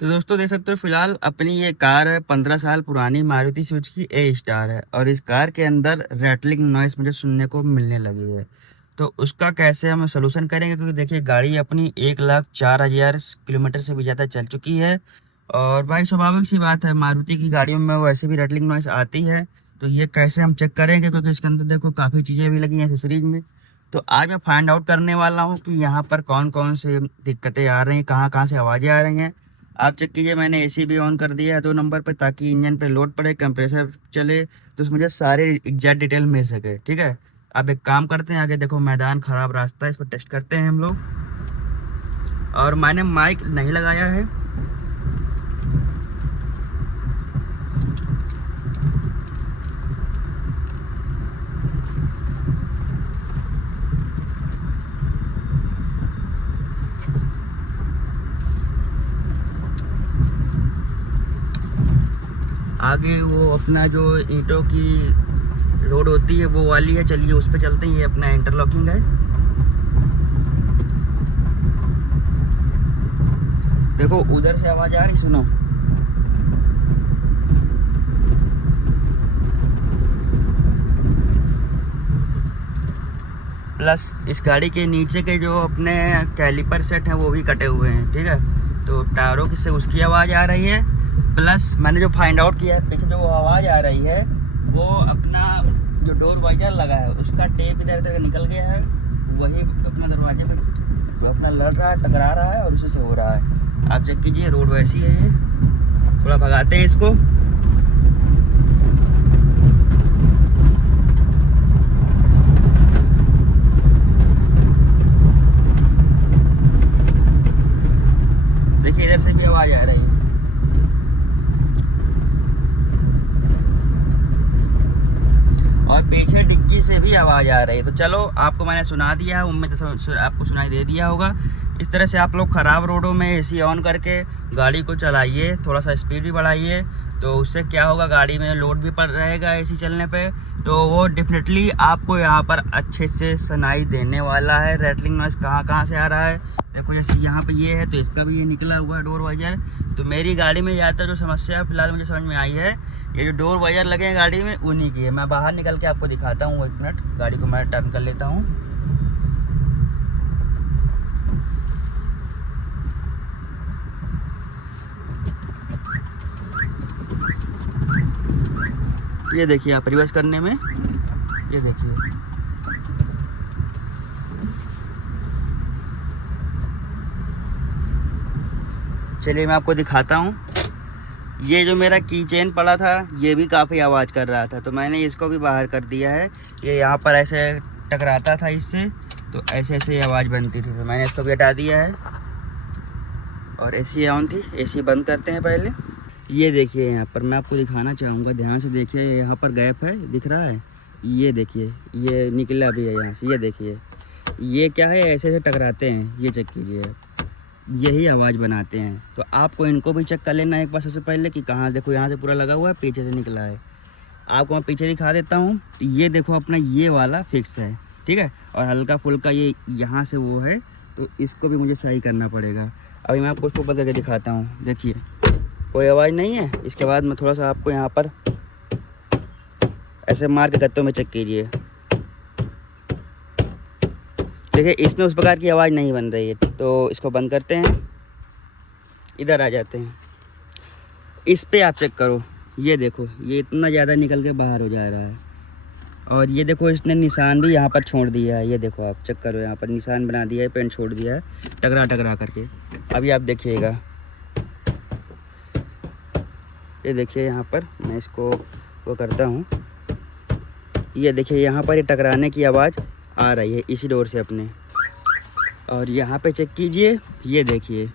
तो दोस्तों देख सकते हो फिलहाल अपनी ये कार है 15 साल पुरानी मारुति सुजुकी ए स्टार है और इस कार के अंदर रैटलिंग नॉइस मुझे सुनने को मिलने लगी है। तो उसका कैसे हम सोल्यूशन करेंगे, क्योंकि देखिए गाड़ी अपनी 1,04,000 किलोमीटर से भी ज़्यादा चल चुकी है। और भाई स्वाभाविक सी बात है, मारुति की गाड़ियों में वैसे भी रैटलिंग नॉइस आती है। तो ये कैसे हम चेक करेंगे, क्योंकि इसके अंदर देखो काफ़ी चीज़ें भी लगी हैं एक्सेसरीज में। तो आज मैं फाइंड आउट करने वाला हूँ कि यहाँ पर कौन कौन से दिक्कतें आ रही हैं, कहाँ कहाँ से आवाज़ें आ रही हैं। आप चेक कीजिए, मैंने एसी भी ऑन कर दिया है 2 नंबर पे, ताकि इंजन पे लोड पड़े, कंप्रेसर चले, तो मुझे सारे एग्जैक्ट डिटेल मिल सके। ठीक है, अब एक काम करते हैं, आगे देखो मैदान खराब रास्ता है, इस पर टेस्ट करते हैं हम लोग। और मैंने माइक नहीं लगाया है। आगे वो अपना जो ईंटों की रोड होती है वो वाली है, चलिए उस पर चलते हैं। ये अपना इंटरलॉकिंग है। देखो उधर से आवाज आ रही, सुनो। प्लस इस गाड़ी के नीचे के जो अपने कैलिपर सेट हैं वो भी कटे हुए हैं। ठीक है, तो टायरों की से उसकी आवाज़ आ रही है। प्लस मैंने जो फाइंड आउट किया है, पीछे जो आवाज़ आ रही है वो अपना जो डोर वाइजर लगा है उसका टेप इधर इधर निकल गया है, वही अपना दरवाजे पे तो अपना लड़ रहा है, टकरा रहा है और उसी से हो रहा है। आप चेक कीजिए, रोड वैसी है। ये थोड़ा भगाते हैं इसको। देखिए इधर से भी आवाज़ आ रही है। और पीछे डिग्गी से भी आवाज़ आ रही है। तो चलो आपको मैंने सुना दिया है, उम्मीद है आपको सुनाई दे दिया होगा। इस तरह से आप लोग ख़राब रोडों में एसी ऑन करके गाड़ी को चलाइए, थोड़ा सा स्पीड भी बढ़ाइए। तो उससे क्या होगा, गाड़ी में लोड भी पड़ रहेगा एसी चलने पे, तो वो डेफिनेटली आपको यहाँ पर अच्छे से सुनाई देने वाला है। रैटलिंग नॉइस कहाँ कहाँ से आ रहा है देखो, जैसे यहाँ पे ये है तो इसका भी ये निकला हुआ है डोर वाइजर। तो मेरी गाड़ी में ज़्यादातर जो समस्या फिलहाल मुझे समझ में आई है, ये जो डोर वाइजर लगे हैं गाड़ी में उन्हीं की है। मैं बाहर निकल के आपको दिखाता हूँ, 1 मिनट, गाड़ी को मैं टर्न कर लेता हूँ। ये देखिए आप रिवर्स करने में, ये देखिए चलिए मैं आपको दिखाता हूँ। ये जो मेरा की चेन पड़ा था ये भी काफ़ी आवाज़ कर रहा था, तो मैंने इसको भी बाहर कर दिया है। ये यहाँ पर ऐसे टकराता था इससे, तो ऐसे ऐसे आवाज़ बनती थी, तो मैंने इसको भी हटा दिया है। और एसी ऑन थी, एसी बंद करते हैं पहले। ये देखिए यहाँ पर मैं आपको दिखाना चाहूँगा, ध्यान से देखिए। यहाँ पर गैप है, दिख रहा है, ये देखिए ये निकला भी है यहाँ से। ये देखिए ये क्या है, ऐसे ऐसे टकराते हैं, ये चेक कीजिए, यही आवाज़ बनाते हैं। तो आपको इनको भी चेक कर लेना एक बार सबसे पहले कि कहाँ, देखो यहाँ से पूरा लगा हुआ है, पीछे से निकला है। आपको मैं पीछे दिखा देता हूँ। तो ये देखो अपना ये वाला फिक्स है, ठीक है, और हल्का फुल्का ये यहाँ से वो है, तो इसको भी मुझे सही करना पड़ेगा। अभी मैं आपको उसको बदल के दिखाता हूँ। देखिए कोई आवाज़ नहीं है। इसके बाद मैं थोड़ा सा आपको यहाँ पर ऐसे मार के गत्तों में चेक कीजिए। देखिए इसमें उस प्रकार की आवाज़ नहीं बन रही है, तो इसको बंद करते हैं, इधर आ जाते हैं। इस पे आप चेक करो, ये देखो ये इतना ज़्यादा निकल के बाहर हो जा रहा है। और ये देखो इसने निशान भी यहाँ पर छोड़ दिया है, ये देखो आप चेक करो, यहाँ पर निशान बना दिया है, पेंट छोड़ दिया है टकरा टकरा करके। अभी आप देखिएगा, ये देखिए यहाँ पर मैं इसको वो करता हूँ, ये देखिए यहाँ पर ये टकराने की आवाज़ आ रही है इसी डोर से अपने। और यहाँ पे चेक कीजिए, ये देखिए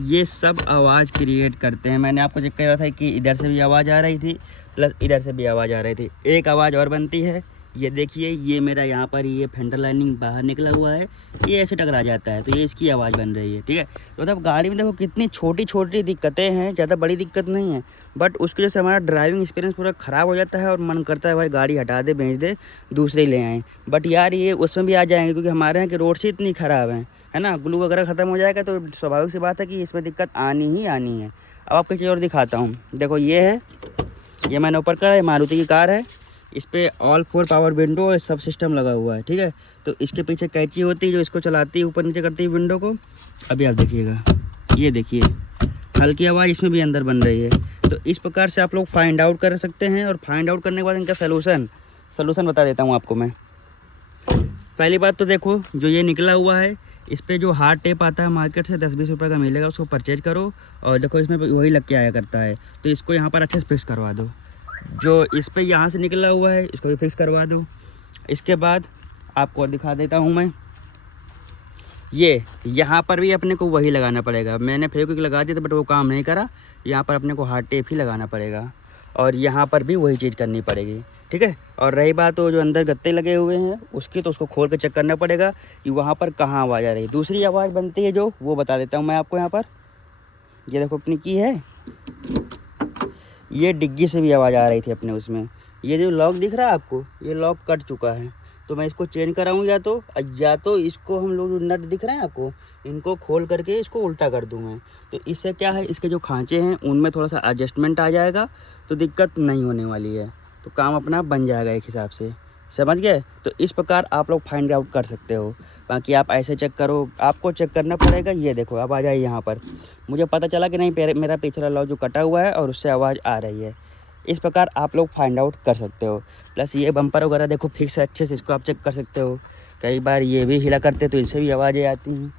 ये सब आवाज़ क्रिएट करते हैं। मैंने आपको चेक कर रहा था कि इधर से भी आवाज़ आ रही थी, प्लस इधर से भी आवाज़ आ रही थी। एक आवाज़ और बनती है, ये देखिए ये मेरा यहाँ पर ये फेंडर लाइनिंग बाहर निकला हुआ है, ये ऐसे टकरा जाता है, तो ये इसकी आवाज़ बन रही है। ठीक है, तो मतलब गाड़ी में देखो कितनी छोटी छोटी दिक्कतें हैं, ज़्यादा बड़ी दिक्कत नहीं है, बट उसकी वजह से हमारा ड्राइविंग एक्सपीरियंस पूरा ख़राब हो जाता है और मन करता है भाई गाड़ी हटा दे, बेच दे, दूसरे ही ले आएँ। बट यार ये उसमें भी आ जाएंगे, क्योंकि हमारे यहाँ की रोड से इतनी ख़राब है, है ना, ग्लू वगैरह ख़त्म हो जाएगा तो स्वाभाविक सी बात है कि इसमें दिक्कत आनी ही आनी है। अब आपको चीज़ और दिखाता हूँ। देखो ये है, ये मैंने ऊपर का है, मारुति की कार है। इस पर ऑल 4 पावर विंडो और सब सिस्टम लगा हुआ है, ठीक है। तो इसके पीछे कैंची होती है जो इसको चलाती है, ऊपर नीचे करती है विंडो को। अभी आप देखिएगा, ये देखिए हल्की आवाज़ इसमें भी अंदर बन रही है। तो इस प्रकार से आप लोग फाइंड आउट कर सकते हैं। और फाइंड आउट करने के बाद इनका सलूशन बता देता हूँ आपको मैं। पहली बात तो देखो, जो ये निकला हुआ है इस पर जो हार्ड टेप आता है मार्केट से 10-20 रुपये का मिलेगा, उसको परचेज करो। और देखो इसमें वही लग के आया करता है, तो इसको यहाँ पर अच्छे से फिक्स करवा दो। जो इस पर यहाँ से निकला हुआ है इसको भी फिक्स करवा दो। इसके बाद आपको दिखा देता हूँ मैं, ये यहाँ पर भी अपने को वही लगाना पड़ेगा। मैंने फेविक्विक लगा दिया था बट वो काम नहीं करा। यहाँ पर अपने को हार्ड टेप ही लगाना पड़ेगा और यहाँ पर भी वही चीज़ करनी पड़ेगी, ठीक है। और रही बात वो जो अंदर गत्ते लगे हुए हैं उसकी, तो उसको खोल के चेक करना पड़ेगा कि वहाँ पर कहाँ आवाज़ आ रही है। दूसरी आवाज़ बनती है जो, वो बता देता हूँ मैं आपको। यहाँ पर ये देखो अपनी की है, ये डिग्गी से भी आवाज़ आ रही थी अपने उसमें। ये जो लॉक दिख रहा है आपको, ये लॉक कट चुका है, तो मैं इसको चेंज कराऊँ या तो इसको हम लोग जो नट दिख रहे हैं आपको, इनको खोल करके इसको उल्टा कर दूँ मैं। तो इससे क्या है, इसके जो खांचे हैं उनमें थोड़ा सा एडजस्टमेंट आ जाएगा, तो दिक्कत नहीं होने वाली है। तो काम अपना बन जाएगा एक हिसाब से, समझ गए। तो इस प्रकार आप लोग फाइंड आउट कर सकते हो। बाकी आप ऐसे चेक करो, आपको चेक करना पड़ेगा। ये देखो अब आ जाए यहाँ पर, मुझे पता चला कि नहीं मेरा पिछला लॉक जो कटा हुआ है और उससे आवाज़ आ रही है। इस प्रकार आप लोग फाइंड आउट कर सकते हो। प्लस ये बम्पर वगैरह देखो फिक्स है अच्छे से, इसको आप चेक कर सकते हो। कई बार ये भी हिला करते तो इनसे भी आवाज़ें आती हैं,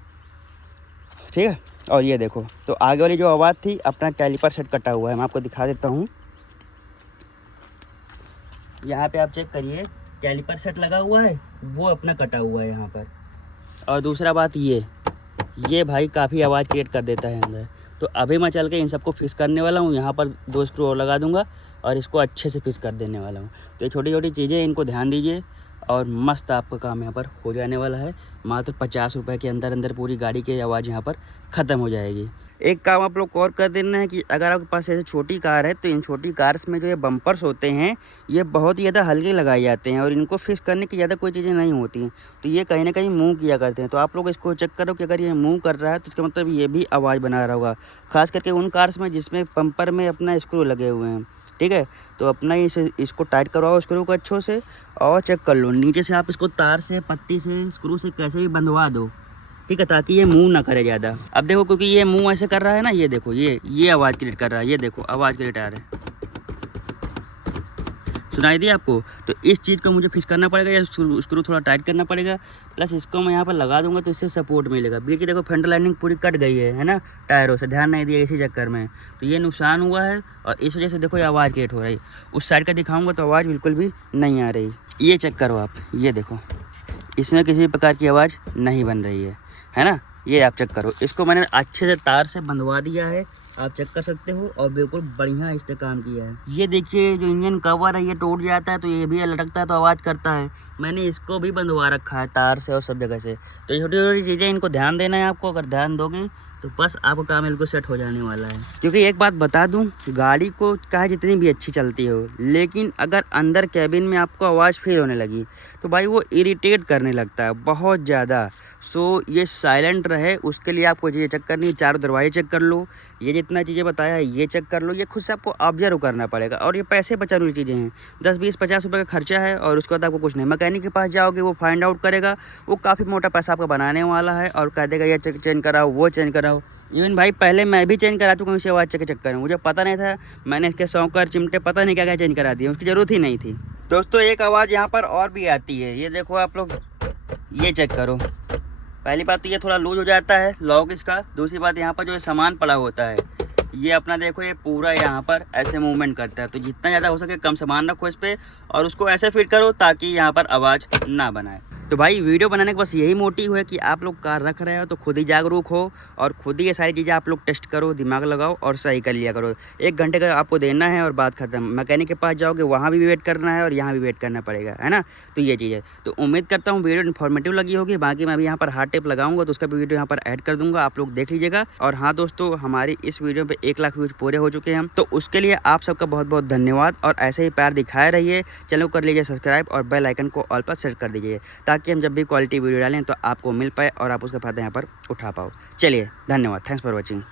ठीक है। और ये देखो, तो आगे वाली जो आवाज़ थी, अपना कैलिपर सेट कटा हुआ है, मैं आपको दिखा देता हूँ। यहाँ पे आप चेक करिए, कैलिपर सेट लगा हुआ है, वो अपना कटा हुआ है यहाँ पर। और दूसरा बात ये भाई काफ़ी आवाज़ क्रिएट कर देता है अंदर। तो अभी मैं चल के इन सबको फिक्स करने वाला हूँ। यहाँ पर 2 स्क्रू और लगा दूँगा और इसको अच्छे से फिक्स कर देने वाला हूँ। तो ये छोटी छोटी चीज़ें, इनको ध्यान दीजिए और मस्त आपका काम यहाँ पर हो जाने वाला है। मात्र 50 रुपये के अंदर अंदर पूरी गाड़ी की आवाज़ यहाँ पर ख़त्म हो जाएगी। एक काम आप लोग और कर देना है कि अगर आपके पास ऐसे छोटी कार है, तो इन छोटी कार्स में जो ये बम्पर्स होते हैं ये बहुत ही ज़्यादा हल्के लगाए जाते हैं और इनको फिक्स करने की ज़्यादा कोई चीज़ें नहीं होती हैं। तो ये कहीं ना कहीं मूव किया करते हैं। तो आप लोग इसको चेक करो कि अगर ये मूव कर रहा है तो इसका मतलब ये भी आवाज़ बना रहा होगा। खास करके उन कार्स में जिसमें बम्पर में अपना स्क्रू लगे हुए हैं, ठीक है। तो अपना इसको टाइट करवाओ स्क्रू को अच्छे से और चेक कर लो। नीचे से आप इसको तार से, पत्ती से, स्क्रू से कैसे भी बंधवा दो, ठीक है, ताकि ये मूव ना करे ज़्यादा। अब देखो क्योंकि ये मूव ऐसे कर रहा है ना, ये देखो ये आवाज़ क्रिएट कर रहा है। ये देखो आवाज़ क्रिएट आ रहा है, सुनाई दी आपको। तो इस चीज़ को मुझे फिक्स करना पड़ेगा या स्क्रू थोड़ा टाइट करना पड़ेगा। प्लस इसको मैं यहाँ पर लगा दूंगा तो इससे सपोर्ट मिलेगा। बीच की देखो फेंडर लाइनिंग पूरी कट गई है ना, टायरों से ध्यान नहीं दिया इसी चक्कर में, तो ये नुकसान हुआ है और इस वजह से देखो ये आवाज़ क्रिएट हो रही है। उस साइड का दिखाऊँगा तो आवाज़ बिल्कुल भी नहीं आ रही। ये चेक करो आप, ये देखो इसमें किसी भी प्रकार की आवाज़ नहीं बन रही है ना। ये आप चेक करो, इसको मैंने अच्छे से तार से बंधवा दिया है, आप चेक कर सकते हो। और बिल्कुल बढ़िया इसने काम किया है। ये देखिए जो इंजन कवर है ये टूट जाता है तो ये भी लटकता है तो आवाज़ करता है। मैंने इसको भी बंधवा रखा है तार से और सब जगह से। तो ये छोटी छोटी चीज़ें, इनको ध्यान देना है आपको। अगर ध्यान दोगे तो बस आपका काम बिल्कुल सेट हो जाने वाला है। क्योंकि एक बात बता दूं, गाड़ी को चाहे जितनी भी अच्छी चलती हो, लेकिन अगर अंदर कैबिन में आपको आवाज़ फील होने लगी तो भाई वो इरिटेट करने लगता है बहुत ज़्यादा। सो ये साइलेंट रहे उसके लिए आपको चीज़ें चेक करनी, चारों दरवाजे चेक कर लो, ये जितना चीज़ें बताया है ये चेक कर लो। ये खुद से आपको ऑब्जर्व करना पड़ेगा और ये पैसे बचाने वाली चीज़ें हैं। 10-20-50 रुपये का खर्चा है और उसके बाद आपको कुछ नहीं। मैकेनिक के पास जाओगे, वो फाइंड आउट करेगा, वो काफ़ी मोटा पैसा आपका बनाने वाला है और कह देगा ये चेंज कराओ, वो चेंज कराओ। इवन भाई पहले मैं भी चेंज करा चुका हूँ इसे आवाज़ चेक करें, मुझे पता नहीं था। मैंने इसके सॉकर चिमटे पता नहीं क्या क्या चेंज करा दिए, उसकी ज़रूरत ही नहीं थी। दोस्तों एक आवाज़ यहाँ पर और भी आती है, ये देखो आप लोग, ये चेक करो। पहली बात तो ये थोड़ा लूज हो जाता है लॉक इसका। दूसरी बात यहाँ पर जो सामान पड़ा होता है ये अपना देखो, ये पूरा यहाँ पर ऐसे मूवमेंट करता है। तो जितना ज़्यादा हो सके कम सामान रखो इस पर और उसको ऐसे फिट करो ताकि यहाँ पर आवाज़ ना बनाए। तो भाई वीडियो बनाने का बस यही मोटिव है कि आप लोग कार रख रहे हो तो खुद ही जागरूक हो और खुद ही ये सारी चीज़ें आप लोग टेस्ट करो, दिमाग लगाओ और सही कर लिया करो। 1 घंटे का आपको देना है और बात खत्म। मैकेनिक के पास जाओगे वहाँ भी वेट करना है और यहाँ भी वेट करना पड़ेगा, है ना। तो ये चीज़ है। तो उम्मीद करता हूँ वीडियो इन्फॉर्मेटिव लगी होगी। बाकी मैं भी यहाँ पर हार्ड टेप लगाऊंगा तो उसका भी वीडियो यहाँ पर ऐड कर दूँगा, आप लोग देख लीजिएगा। और हाँ दोस्तों, हमारी इस वीडियो पर 1 लाख व्यूज पूरे हो चुके हैं हम, तो उसके लिए आप सबका बहुत बहुत धन्यवाद। और ऐसे ही प्यार दिखाए रहिए। चैनल को कर लीजिए सब्सक्राइब और बेल आइकन को ऑल पर सेट कर दीजिए ताकि ताकि हम जब भी क्वालिटी वीडियो डालें तो आपको मिल पाए और आप उसका फ़ायदा यहाँ पर उठा पाओ। चलिए, धन्यवाद, थैंक्स फॉर वॉचिंग।